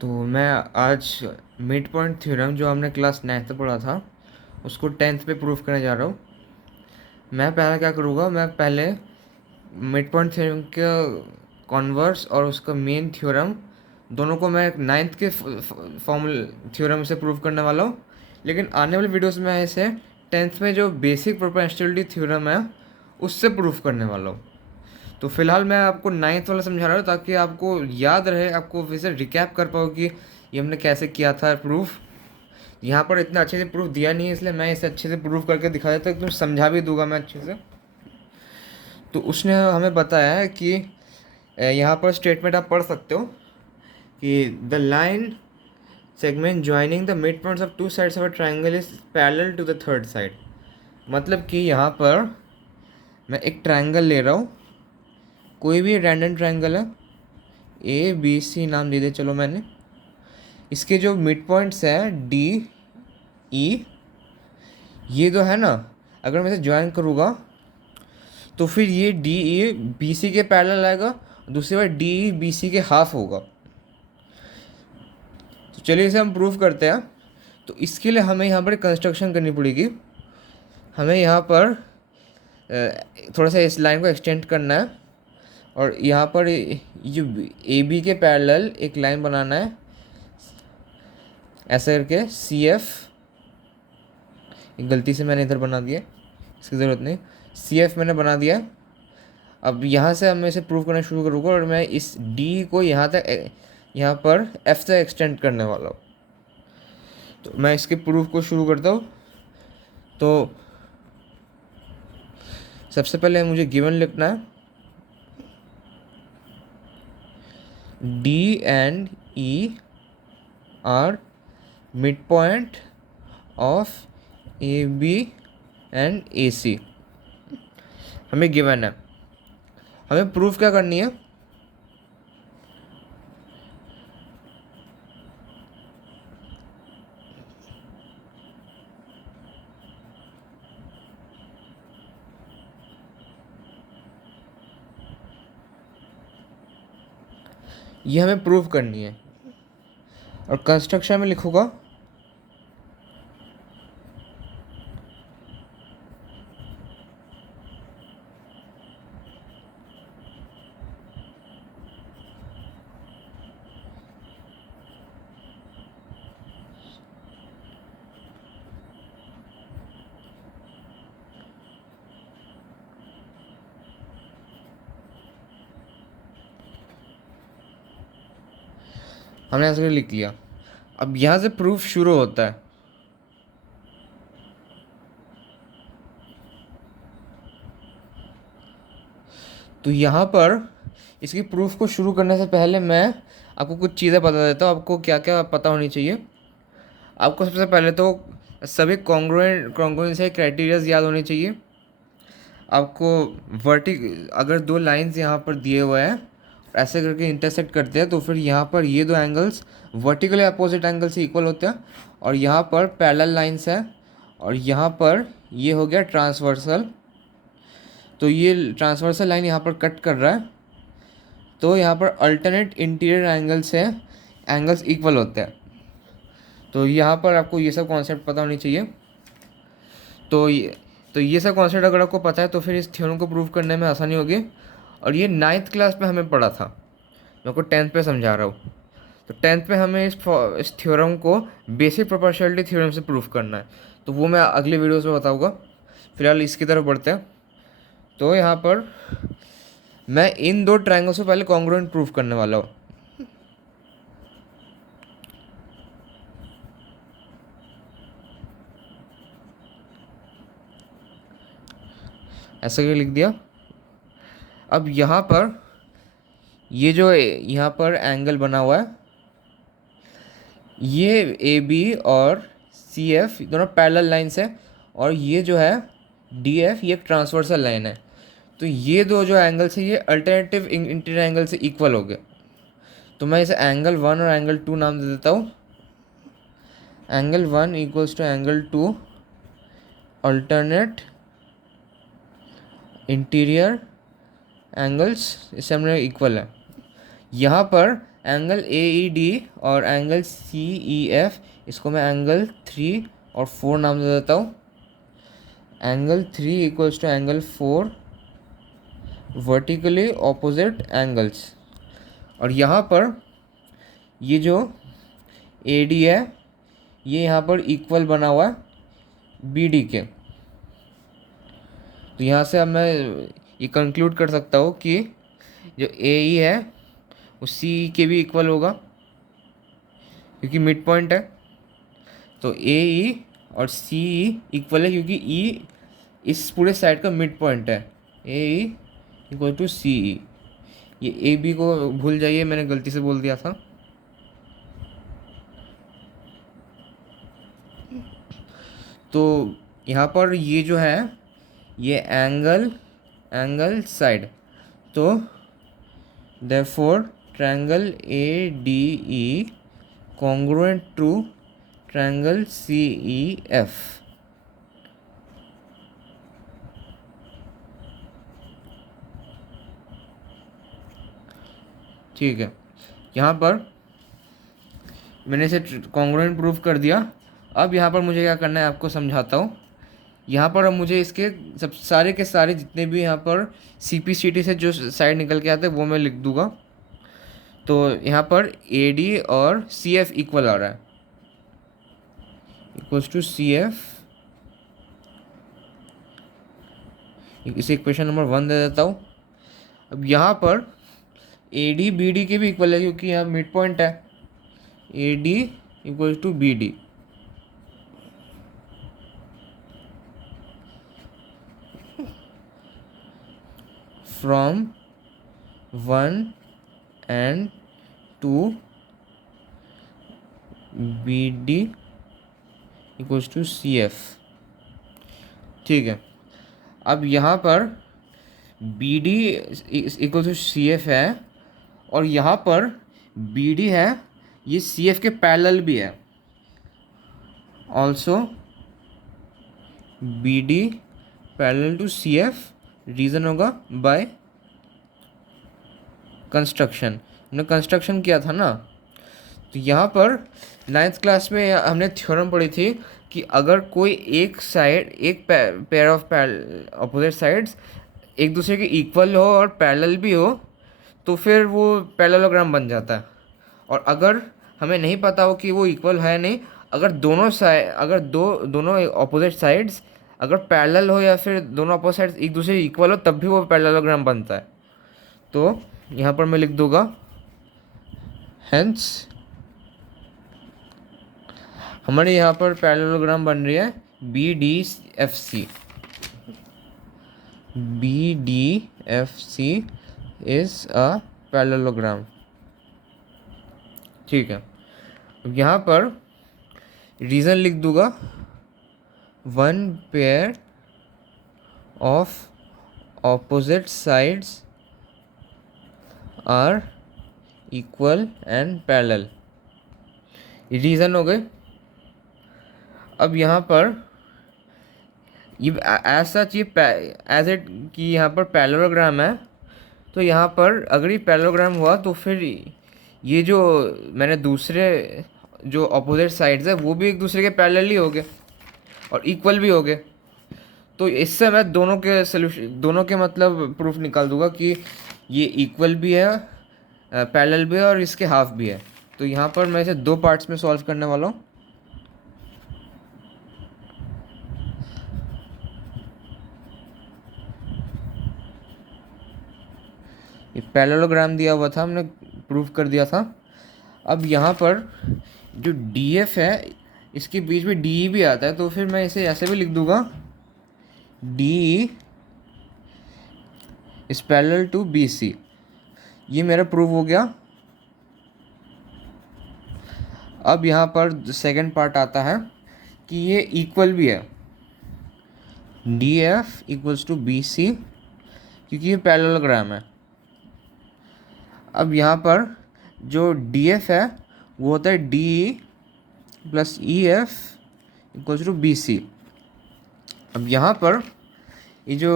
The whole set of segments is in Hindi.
तो मैं आज मिड पॉइंट थ्योरम जो हमने क्लास 9th में पढ़ा था उसको 10th पे प्रूफ करने जा रहा हूँ। मैं पहले क्या करूँगा, मैं पहले मिड पॉइंट थ्योरम का कॉन्वर्स और उसका मेन थ्योरम दोनों को मैं 9th के फॉर्मूल थ्योरम से प्रूफ करने वाला हूँ। लेकिन आने वाले वीडियोस में ऐसे 10th में जो बेसिक प्रोपोर्शनलिटी थ्योरम है उससे प्रूफ करने वाला हूँ। तो फिलहाल मैं आपको 9th वाला समझा रहा हूँ ताकि आपको याद रहे, आपको फिर से रिकैप कर पाओ कि ये हमने कैसे किया था प्रूफ। यहाँ पर इतना अच्छे से प्रूफ दिया नहीं है, इसलिए मैं इसे अच्छे से प्रूफ करके दिखा देता हूँ, एकदम समझा भी दूंगा मैं अच्छे से। तो उसने हमें बताया है कि यहाँ पर स्टेटमेंट आप पढ़ सकते हो कि the line segment joining the mid points of two sides of a triangle is parallel to the third side. मतलब कि यहाँ पर मैं एक ट्राइंगल ले रहा हूँ, कोई भी रैंडम ट्राइंगल है, ए बी सी नाम दे दे चलो मैंने। इसके जो मिड पॉइंट्स हैं डी ई, ये जो है ना, अगर मैं इसे ज्वाइन करूँगा तो फिर ये डी ई बी सी के पैरेलल आएगा, दूसरी बार डी ई बी सी के हाफ होगा। तो चलिए इसे हम प्रूव करते हैं। तो इसके लिए हमें यहाँ पर कंस्ट्रक्शन करनी पड़ेगी। हमें यहाँ पर थोड़ा सा इस लाइन को एक्सटेंड करना है और यहाँ पर ये ए बी के पैरेलल एक लाइन बनाना है ऐसा करके सी एफ। गलती से मैंने इधर बना दिया, इसकी ज़रूरत नहीं। सी एफ मैंने बना दिया। अब यहाँ से मैं इसे प्रूव करना शुरू करूँगा और मैं इस डी को यहाँ तक, यहाँ पर एफ तक एक्सटेंड करने वाला हूँ। तो मैं इसके प्रूफ को शुरू करता हूँ। तो सबसे पहले मुझे गिवन लिखना है, D and E are midpoint of A B and A C. हमें गिवन है, हमें प्रूफ क्या करनी है। ये हमें प्रूफ करनी है और कंस्ट्रक्शन में लिखूंगा हमने ऐसे लिख लिया। अब यहाँ से प्रूफ शुरू होता है। तो यहाँ पर इसकी प्रूफ को शुरू करने से पहले मैं आपको कुछ चीज़ें बता देता हूँ, आपको क्या क्या पता होनी चाहिए। आपको सबसे पहले तो सभी कॉन्ग्रुएंट से क्राइटेरियाज याद होने चाहिए। आपको अगर दो लाइंस यहाँ पर दिए हुए हैं ऐसे करके इंटरसेक्ट करते हैं तो फिर यहाँ पर ये दो एंगल्स वर्टिकली अपोजिट एंगल से इक्वल होते हैं और यहाँ पर पैरेलल लाइंस है और यहाँ पर ये हो गया ट्रांसवर्सल। तो ये ट्रांसवर्सल लाइन यहाँ पर कट कर रहा है, तो यहाँ पर अल्टरनेट इंटीरियर एंगल से एंगल्स इक्वल होते हैं। तो यहाँ पर आपको ये सब कॉन्सेप्ट पता होनी चाहिए। तो ये सब कॉन्सेप्ट अगर आपको पता है तो फिर इस थ्योरम को प्रूव करने में आसानी होगी। और ये 9th क्लास में हमें पढ़ा था, मैं आपको 10th पे समझा रहा हूँ। तो 10th पे हमें इस थ्योरम को बेसिक प्रोपोर्शनलिटी थ्योरम से प्रूफ करना है, तो वो मैं अगले वीडियोस में बताऊँगा। फिलहाल इसकी तरफ बढ़ते हैं। तो यहाँ पर मैं इन दो ट्रायंगल्स को पहले कॉन्ग्रुएंट प्रूफ करने वाला हूँ। ऐसा करके लिख दिया। अब यहाँ पर ये जो यहाँ पर एंगल बना हुआ है, ये ए बी और सी एफ दोनों पैरेलल लाइन्स है और ये जो है डी एफ ये एक ट्रांसवर्सल लाइन है। तो ये दो जो एंगल्स है ये अल्टरनेटिव इंटीरियर एंगल से इक्वल हो गए। तो मैं इसे एंगल 1 और एंगल 2 नाम दे देता हूँ। Angle 1 equals to angle 2 alternate interior angles, इससे हमने इक्वल है। यहाँ पर एंगल ए ई डी और एंगल सी ई एफ, इसको मैं एंगल 3 और 4 नाम दे देता हूँ। Angle 3 equals to angle 4 vertically opposite angles. और यहाँ पर ये जो ए डी है ये यहाँ पर इक्वल बना हुआ है बी डी के। तो यहाँ से अब मैं ये कंक्लूड कर सकता हूँ कि जो ए ई है वो सी के भी इक्वल होगा, क्योंकि मिड पॉइंट है। तो ए ई और सी ई इक्वल है क्योंकि ई इस पूरे साइड का मिड पॉइंट है। ए ई इक्वल टू सी ई। ये ए बी को भूल जाइए, मैंने गलती से बोल दिया था। तो यहाँ पर ये जो है ये एंगल साइड, तो therefore triangle ADE congruent to triangle CEF। ठीक है, यहाँ पर मैंने इसे कॉन्ग्रुएंट प्रूफ कर दिया। अब यहाँ पर मुझे क्या करना है आपको समझाता हूँ। यहाँ पर अब मुझे इसके सब सारे के सारे जितने भी यहाँ पर CPCT से जो साइड निकल के आते हैं वो मैं लिख दूँगा। तो यहाँ पर AD और CF इक्वल आ रहा है, इक्वल्स टू CF। इसे इक्वेशन नंबर 1 दे देता हूँ। अब यहाँ पर AD BD के भी इक्वल है क्योंकि यहाँ मिड पॉइंट है। AD equals to BD। From 1 and 2 BD equals to CF। ठीक है, अब यहाँ पर BD इक्वल टू CF है और यहाँ पर BD है, ये CF के पैरेलल भी है। Also BD parallel to CF, reason होगा बाय कंस्ट्रक्शन। हमने कंस्ट्रक्शन किया था ना। तो यहाँ पर 9th क्लास में हमने थ्योरम पढ़ी थी कि अगर कोई एक साइड, एक पेयर ऑफ अपोजिट साइड्स एक दूसरे के इक्वल हो और पैरेलल भी हो तो फिर वो पैरेललोग्राम बन जाता है। और अगर हमें नहीं पता हो कि वो इक्वल है नहीं, अगर दोनों अपोजिट साइड्स अगर पैरेलल हो या फिर दोनों अपोजिट साइड्स एक दूसरे के इक्वल हो तब भी वो पैरेललोग्राम बनता है। तो यहाँ पर मैं लिख दूँगा हेंस हमारे यहाँ पर पैरेललोग्राम बन रही है BDFC। BDFC is a parallelogram. ठीक है, यहाँ पर रीज़न लिख दूंगा, one pair of opposite sides are equal and parallel. Reason हो गए। अब यहाँ पर ये एज सच ये एज इट कि यहाँ पर पैरेललोग्राम है, तो यहाँ पर अगर ये पैरेललोग्राम हुआ तो फिर ये जो मैंने दूसरे जो अपोजिट साइड्स है वो भी एक दूसरे के पैरेलल ही हो गए और इक्वल भी हो गए। तो इससे मैं दोनों के मतलब प्रूफ निकाल दूंगा कि ये इक्वल भी है, पैरेलल भी है और इसके हाफ भी है। तो यहाँ पर मैं इसे 2 पार्ट्स में सॉल्व करने वाला हूँ। ये पैरेललोग्राम दिया हुआ था, हमने प्रूफ कर दिया था। अब यहाँ पर जो DF है इसके बीच में DE भी आता है, तो फिर मैं इसे ऐसे भी लिख दूंगा, DE is parallel to BC। ये मेरा प्रूफ हो गया। अब यहाँ पर सेकंड पार्ट आता है कि ये इक्वल भी है, DF इक्वल्स टू BC, क्योंकि ये पैरेललोग्राम है। अब यहाँ पर जो DF है वो होता है DE plus EF equals to BC। अब यहाँ पर ये जो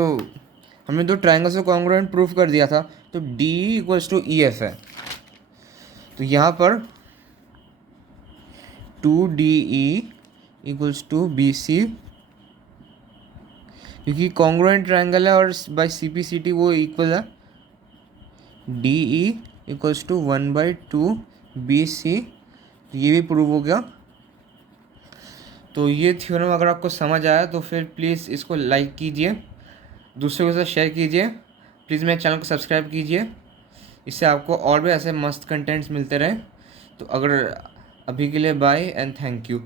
हमने 2 ट्रायंगल्स को कॉन्ग्रुएंट प्रूफ कर दिया था, तो DE इक्वल्स टू EF है। तो यहाँ पर 2DE इक्वल्स टू BC, क्योंकि कॉन्ग्रुएंट ट्रायंगल है और बाय CPCT वो इक्वल है, DE इक्वल्स टू 1/2 BC, ये भी प्रूव हो गया। तो ये थ्योरम अगर आपको समझ आया तो फिर प्लीज़ इसको लाइक कीजिए, दूसरों के साथ शेयर कीजिए, प्लीज़ मेरे चैनल को सब्सक्राइब कीजिए, इससे आपको और भी ऐसे मस्त कंटेंट्स मिलते रहें। तो अगर अभी के लिए बाय एंड थैंक यू।